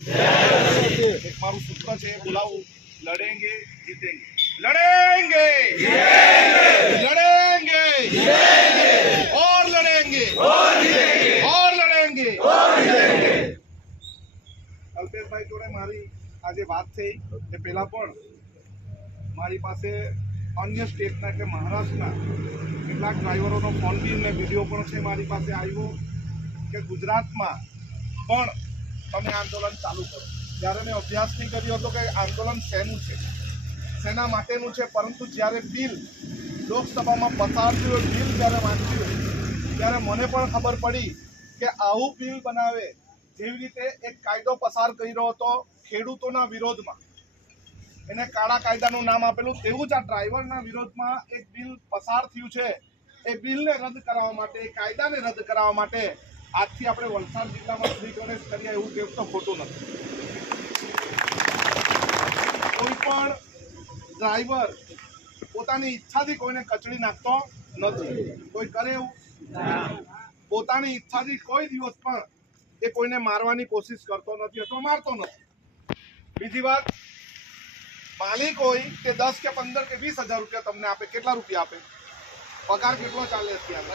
એક મારું સૂત્ર છે એ બોલાવું લડેંગે જીતેંગે લડેંગે લડેંગે और लड़ेंगे और लड़ेंगे અલ્પેશભાઈ જોડે મારી આજે વાત થઈ એ પહેલા પણ મારી પાસે અન્ય સ્ટેટના કે મહારાષ્ટ્રના કેટલાક ડ્રાઈવરોનો ફોન બી ને વિડીયો પણ છે મારી પાસે આવ્યો કે ગુજરાતમાં પણ તમે આંદોલન ચાલુ કરો. જ્યારે મેં અભ્યાસ નહીં કર્યો હતો કે આંદોલન શેનું છે? શેના માટેનું છે? પરંતુ જ્યારે બિલ, લોકસભામાં પસાર થયું બિલ જ્યારે વાંચ્યું ત્યારે મને પણ ખબર પડી કે આવું બિલ બનાવે જેવી રીતે એક કાયદો પસાર કર્યો હતો ખેડૂતોના વિરોધમાં. એને કાળા કાયદાનું નામ આપેલું. તેવું જ આ ડ્રાઈવરના વિરોધમાં એક બિલ પસાર થયું છે. એ બિલને રદ કરાવવા માટે, એ કાયદાને રદ કરાવવા માટે આજથી આપણે વલસાડ જિલ્લામાં શ્રી ગણેશ કરીએ એવું કેવું તો ખોટું નથી. કોઈ પણ ડ્રાઈવર પોતાની ઈચ્છાથી કોઈને કચડી નાખતો નથી. કોઈ કરે એવું? પોતાની ઈચ્છાથી કોઈ દિવસ પણ એ કોઈને મારવાની કોશિશ કરતો નથી અથવા મારતો નથી. બીજી વાત, માલિક હોય તે દસ કે પંદર કે વીસ હજાર રૂપિયા તમને આપે, કેટલા રૂપિયા આપે? પગાર કેટલો ચાલે અત્યારે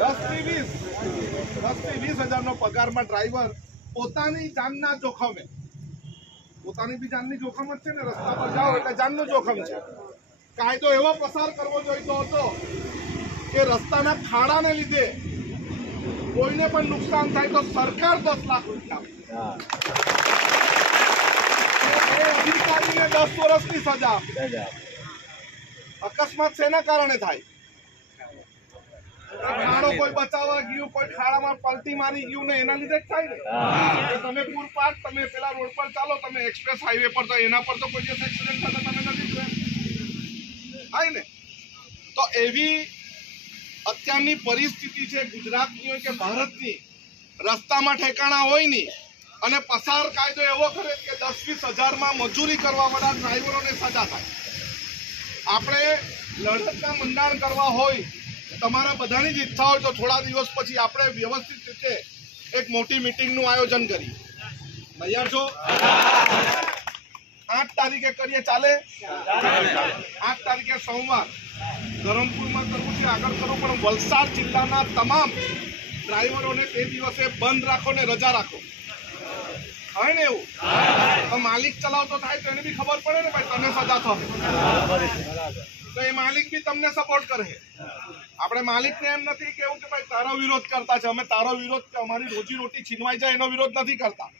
દસથી વીસ? દસથી વીસ હજાર નો પગારમાં ડ્રાઈવર પોતાની જાનના જોખમે. પોતાની બી જાનની જોખમ જ છે ને રસ્તા પર જાઓ એટલે જાનનું જોખમ છે. કાયદો એવો પસાર કરવો જોઈતો હતો કે રસ્તાના ખાડાને લીધે કોઈને પણ નુકસાન થાય તો સરકાર દસ લાખ રૂપિયા આપે. એ અધિકારીને દસ વર્ષની સજા આપે. અકસ્માત શેના કારણે થાય? ખાડો, કોઈ બચાવવા ગયું, કોઈ ખાડામાં પલટી મારી ગયું ને એના લીધે જ થાય ને? તમે તમે પૂરપાટ તમે પેલા રોડ પર ચાલો, તમે એક્સપ્રેસ હાઈવે પર તો એના પર તો કોઈ દિવસ એક્સિડન્ટ થતા તમે નથી થાય ને? તો એવી અત્યારની પરિસ્થિતિ છે ગુજરાતની હોય કે ભારતની. રસ્તામાં ઠેકાણા હોય નહીં. અને પસાર કાયદો એવો કરે કે દસ વીસ હજારમાં મજૂરી કરવા વાળા ડ્રાઈવરોને સજા થાય. આપણે લડતના મંડાણ કરવા હોય, તમારા બધાની જ ઈચ્છા હોય તો થોડા દિવસ પછી આપણે વ્યવસ્થિત રીતે એક મોટી મીટિંગનું આયોજન કરીએ. તૈયાર છો? આઠ તારીખે કરીએ, ચાલે? આઠ તારીખે સોમવાર. ધરમપુરમાં કરવું છે, આગળ કરો પણ વલસાડ જિલ્લાના તમામ ડ્રાઈવરોને તે દિવસે બંધ રાખો ને રજા રાખો. હોય ને એવું? તો માલિક ચલાવતો થાય તો એને બી ખબર પડે ને ભાઈ તમે સજા થશે તો એ માલિક બી તમને સપોર્ટ કરે. આપણે માલિકને એમ નથી કેવું કે ભાઈ, તારો વિરોધ કરતા છે. અમે તારો વિરોધ કે અમારી રોજી રોટી છીનવાઈ જાય એનો વિરોધ નથી કરતા.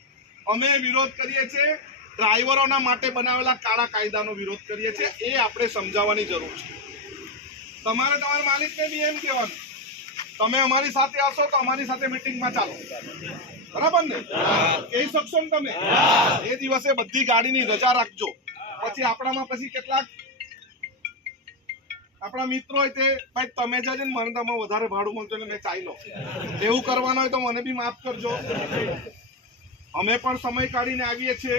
અમે વિરોધ કરીએ છીએ, ડ્રાઈવરોના માટે બનાવેલા કાળા કાયદાનો વિરોધ કરીએ છીએ. એ આપણે સમજાવવાની જરૂર છે. તમારે તમારા માલિકને બી એમ કહેવાનું. તમે અમારી સાથે આવશો તો અમારી સાથે મિટિંગમાં ચાલો. બરાબર ને? કહી શકશો ને તમે? એ દિવસે બધી ગાડીની રજા રાખજો. પછી આપણામાં પછી કેટલાક આપણા મિત્રો હોય તે ભાઈ તમે જજો ને મને તમે વધારે ભાડું મળતો ને મેં ચાલ્યો એવું કરવાનું હોય તો મને બી માફ કરજો. અમે પણ સમય કાઢીને આવીએ છીએ.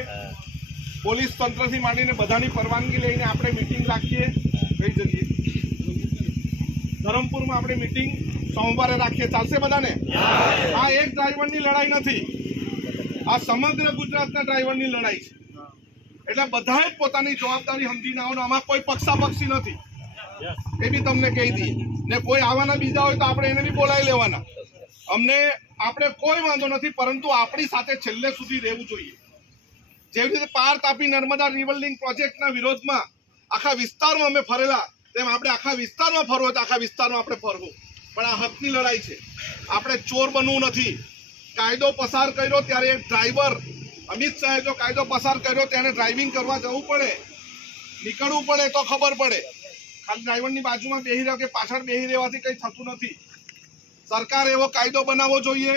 પોલીસ તંત્રથી માંડીને બધાની પરવાનગી લઈને આપણે મિટિંગ રાખીએ. કઈ જગ્યાએ? ધરમપુરમાં આપણે મિટિંગ સોમવારે રાખીએ. ચાલશે બધાને? આ એક ડ્રાઈવરની લડાઈ નથી. આ સમગ્ર ગુજરાતના ડ્રાઈવરની લડાઈ છે. એટલે બધાએ પોતાની જવાબદારી સમજીને આવવાનું આમાં કોઈ પક્ષાપક્ષી નથી. એ બી તમને કહી દઈએ. ને કોઈ આવવાના બીજા હોય તો આપણે એને બી બોલાવી લેવાના. અમને આપણે કોઈ વાંધો નથી, પરંતુ આપણી સાથે છેલ્લે સુધી રહેવું જોઈએ. જેવી રીતે પાર તાપી નર્મદા રિવર લિંક પ્રોજેક્ટના વિરોધમાં આખા વિસ્તારમાં અમે ફરેલા, તેમ આપણે આખા વિસ્તારમાં ફરવો તો આખા વિસ્તારમાં આપણે ફરવું. પણ આ હકની લડાઈ છે. આપણે ચોર બનવું નથી. કાયદો પસાર કર્યો ત્યારે એક ડ્રાઈવર, અમિત શાહે જો કાયદો પસાર કર્યો તેને ડ્રાઇવિંગ કરવા જવું પડે. નીકળવું પડે તો ખબર પડે. ખાલી ડ્રાઈવરની બાજુમાં બેહી રહ્યો કે પાછળ બેહી રહેવાથી કંઈ થતું નથી. સરકાર એવો કાયદો બનાવવો જોઈએ,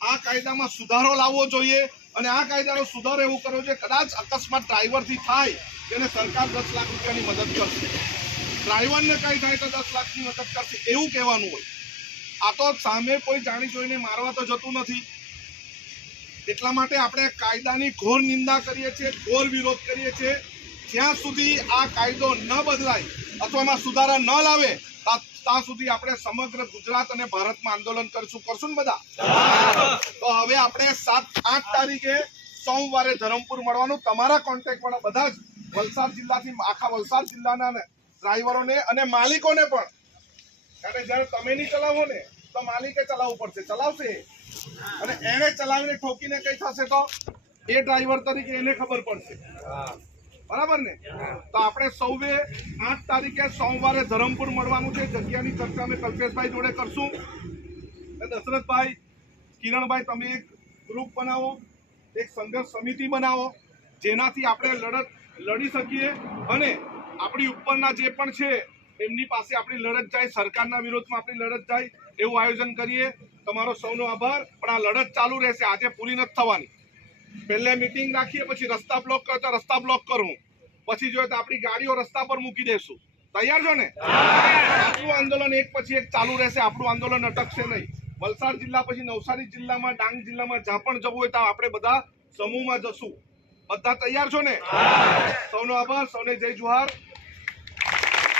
આ કાયદામાં સુધારો લાવવો જોઈએ અને આ કાયદાનો સુધારો એવું કરવો જોઈએ, કદાચ અકસ્માત ડ્રાઈવરથી થાય, તેને સરકાર દસ લાખ રૂપિયાની મદદ કરશે. ડ્રાઈવરને કંઈ થાય તો દસ લાખની મદદ કરશે, એવું કહેવાનું હોય. આ તો સામે કોઈ જાણી જોઈને મારવા તો જતું નથી. એટલા માટે આપણે કાયદાની ઘોર નિંદા કરીએ છીએ, ઘોર વિરોધ કરીએ છીએ. જ્યાં સુધી આ કાયદો ન બદલાય અથવા એમાં સુધારા ન લાવે ત્યાં સુધી આપણે સમગ્ર ગુજરાત અને ભારતમાં આંદોલન કરશું. કરશું ને બધા? તો હવે આપણે સાત, આઠ તારીખે સોમવારે ધરમપુર મળવાનું. તમારા કોન્ટેક્ટવાળા બધા જ વલસાડ જિલ્લાથી, આખા વલસાડ જિલ્લાના ડ્રાઈવરોને અને માલિકોને પણ કારણ જ્યારે તમે નહીં ચલાવો ને, તો માલિકે ચલાવવું પડશે. ચલાવશે. અને એને ચલાવીને ઠોકીને કઈ થશે તો? એ ડ્રાઈવર તરીકે એને ખબર પડશે. બરાબર ને? તો આપણે સૌએ આઠ તારીખે સોમવારે ધરમપુર મળવાનું છે. જગ્યાની ચર્ચા અમે કલ્પેશભાઈ જોડે કરશું. દશરથભાઈ, કિરણભાઈ, તમે એક ગ્રુપ બનાવો, એક સંઘર્ષ સમિતિ બનાવો, જેનાથી આપણે લડત લડી શકીએ. અને આપણી ઉપરના જે પણ છે એમની પાસે આપણી લડત જાય, સરકારના વિરોધમાં આપણી લડત જાય, એવું આયોજન કરીએ. તમારો સૌનો આભાર. પણ આ લડત ચાલુ રહેશે. આજે પૂરી નથી થવાની. પહેલે મિટિંગ રાખીએ, પછી રસ્તા બ્લોક કરતા રસ્તા બ્લોક કરું. પછી જોઈએ તો આપણી ગાડીઓ રસ્તા પર મૂકી દેશું. તૈયાર છો ને? આપણું આંદોલન એક પછી એક ચાલુ રહેશે. આપણું આંદોલન અટકશે નહીં. વલસાડ જિલ્લા પછી નવસારી જિલ્લામાં, ડાંગ જિલ્લામાં જ્યાં પણ જવું હોય ત્યાં આપણે બધા સમૂહમાં જશું. બધા તૈયાર છો ને? સૌનો આભાર. સૌને જય જુહાર.